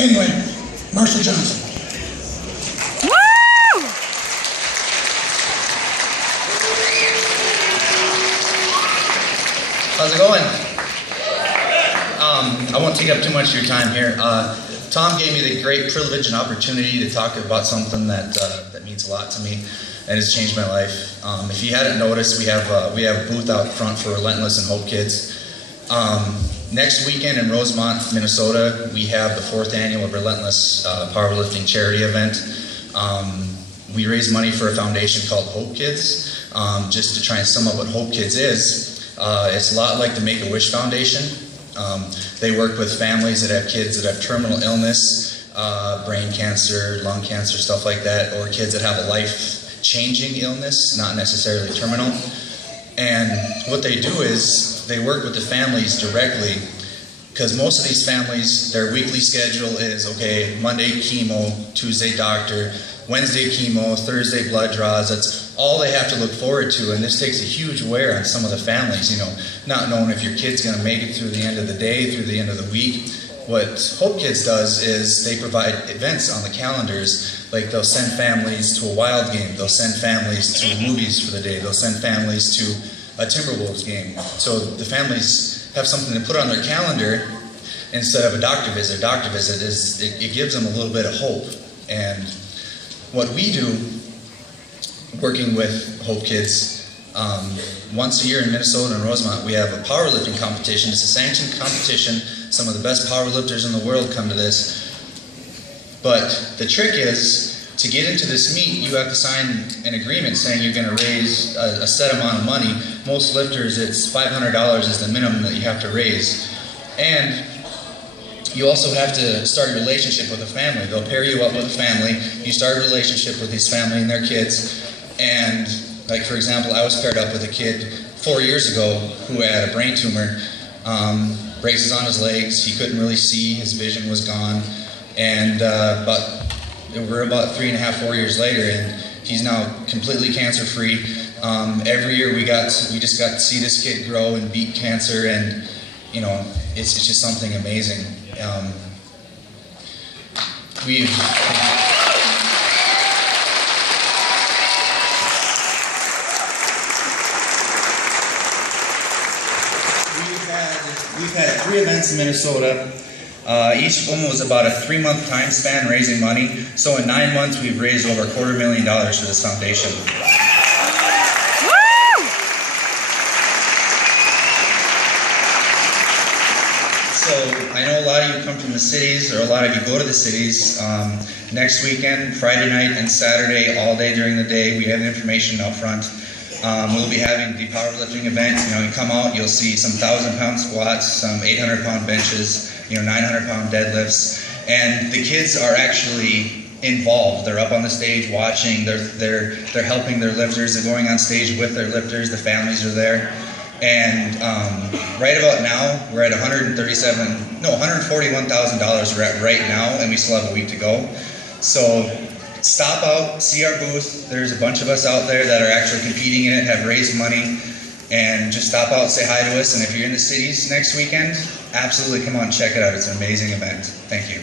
Penguin, Marshall Johnson. Woo! How's it going? I won't take up too much of your time here. Tom gave me the great privilege and opportunity to talk about something that means a lot to me and has changed my life. If you hadn't noticed, we have a booth out front for Relentless MN HopeKids. Next weekend in Rosemont, Minnesota, we have the 4th annual Relentless powerlifting charity event. We raise money for a foundation called HopeKids. Just to try and sum up what HopeKids is, it's a lot like the Make-A-Wish Foundation. They work with families that have kids that have terminal illness, brain cancer, lung cancer, stuff like that, or kids that have a life-changing illness, not necessarily terminal. And what they do is they work with the families directly, because most of these families, their weekly schedule is, okay, Monday chemo, Tuesday doctor, Wednesday chemo, Thursday blood draws. That's all they have to look forward to, and this takes a huge wear on some of the families, not knowing if your kid's going to make it through the end of the day, through the end of the week. What HopeKids does is they provide events on the calendars, like they'll send families to a Wild game, they'll send families to movies for the day, they'll send families to a Timberwolves game. So the families have something to put on their calendar instead of a doctor visit. A doctor visit it gives them a little bit of hope. And what we do, working with HopeKids, once a year in Minnesota and Rosemont, we have a powerlifting competition. It's a sanctioned competition. Some of the best powerlifters in the world come to this. But the trick is, to get into this meet, you have to sign an agreement saying you're going to raise a set amount of money. Most lifters, it's $500 is the minimum that you have to raise. And you also have to start a relationship with a family. They'll pair you up with a family. You start a relationship with this family and their kids. And like, for example, I was paired up with a kid 4 years ago who had a brain tumor, braces on his legs. He couldn't really see. His vision was gone. And we're about 3.5, 4 years later, and he's now completely cancer-free. Every year we just got to see this kid grow and beat cancer, and it's just something amazing. We've had 3 events in Minnesota. Each one was about a 3-month time span raising money. So in 9 months, we've raised over $250,000 for this foundation. So I know a lot of you come from the cities, or a lot of you go to the cities. Next weekend, Friday night and Saturday, all day during the day, we have information out front. We'll be having the powerlifting event. You come out, you'll see some 1,000-pound squats, some 800-pound benches, 900-pound deadlifts, and the kids are actually involved. They're up on the stage watching. They're helping their lifters. They're going on stage with their lifters. The families are there, and right about now we're at $141,000 we're at right now, and we still have a week to go. So stop out, see our booth. There's a bunch of us out there that are actually competing in it, have raised money, and just stop out, say hi to us. And if you're in the cities next weekend, absolutely come on, check it out. It's an amazing event. Thank you.